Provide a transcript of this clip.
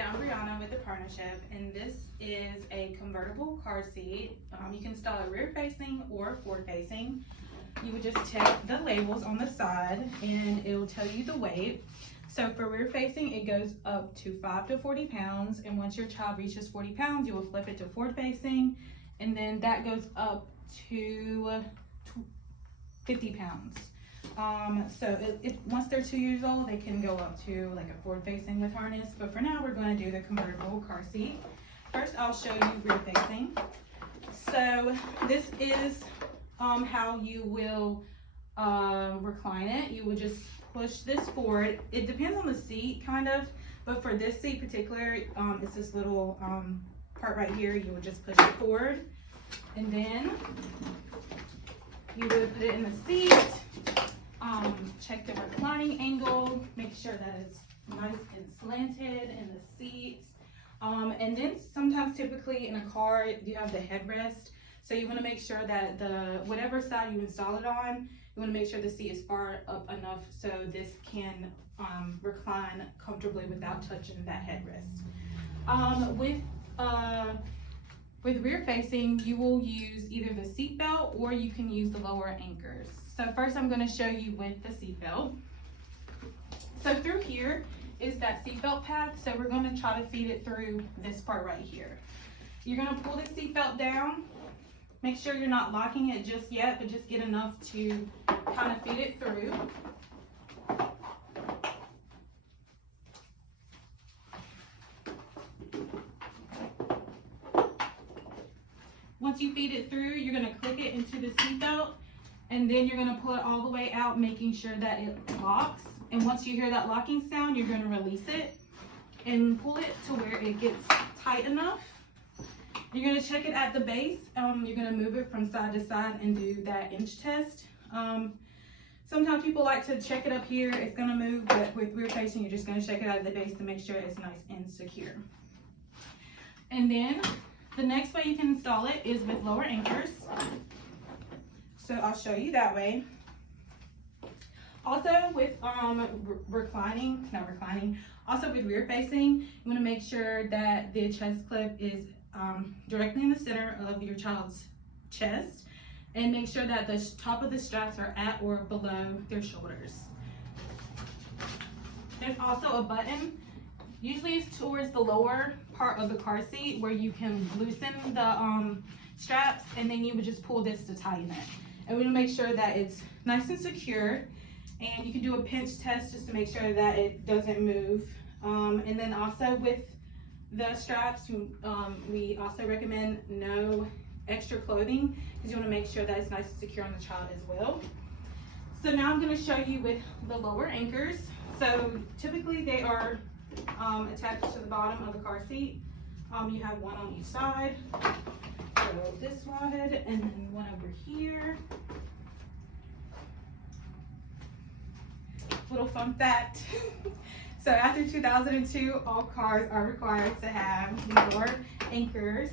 I'm Brianna with the partnership, and this is a convertible car seat. You can install it rear facing or forward facing. You would just check the labels on the side and it will tell you the weight. So for rear facing, it goes up to 5 to 40 pounds, and once your child reaches 40 pounds, you will flip it to forward facing, and then that goes up to 50 pounds. So if once they're 2 years old, they can go up to like a forward facing with harness, but for now we're going to do the convertible car seat. First I'll show you rear facing. So this is how you will recline it. You would just push this forward. It depends on the seat kind of, but for this seat particular, it's this little part right here. You would just push it forward, and then you would put it in the seat. Check the reclining angle, make sure that it's nice and slanted in the seats. And then sometimes typically in a car you have the headrest, so you want to make sure that whatever side you install it on, you want to make sure the seat is far up enough so this can recline comfortably without touching that headrest. With rear facing, you will use either the seat belt or you can use the lower anchors. So first I'm going to show you with the seat belt. So through here is that seat belt path. So we're going to try to feed it through this part right here. You're going to pull the seat belt down. Make sure you're not locking it just yet, but just get enough to kind of feed it through. Once you feed it through, you're going to click it into the seat belt, and then you're going to pull it all the way out, making sure that it locks. And once you hear that locking sound, you're going to release it and pull it to where it gets tight enough. You're going to check it at the base. You're going to move it from side to side and do that inch test. Sometimes people like to check it up here. It's going to move, but with rear facing, you're just going to check it at the base to make sure it's nice and secure. And then the next way you can install it is with lower anchors. So I'll show you that way. Also with also with rear facing, you want to make sure that the chest clip is directly in the center of your child's chest, and make sure that the top of the straps are at or below their shoulders. There's also a button, usually it's towards the lower part of the car seat, where you can loosen the straps, and then you would just pull this to tighten it. And we want to make sure that it's nice and secure, and you can do a pinch test just to make sure that it doesn't move. And then also with the straps, we also recommend no extra clothing, because you want to make sure that it's nice and secure on the child as well. So now I'm going to show you with the lower anchors. So typically they are attached to the bottom of the car seat. You have one on each side. So this one, and then one over here. Little fun fact. So after 2002, all cars are required to have lower anchors.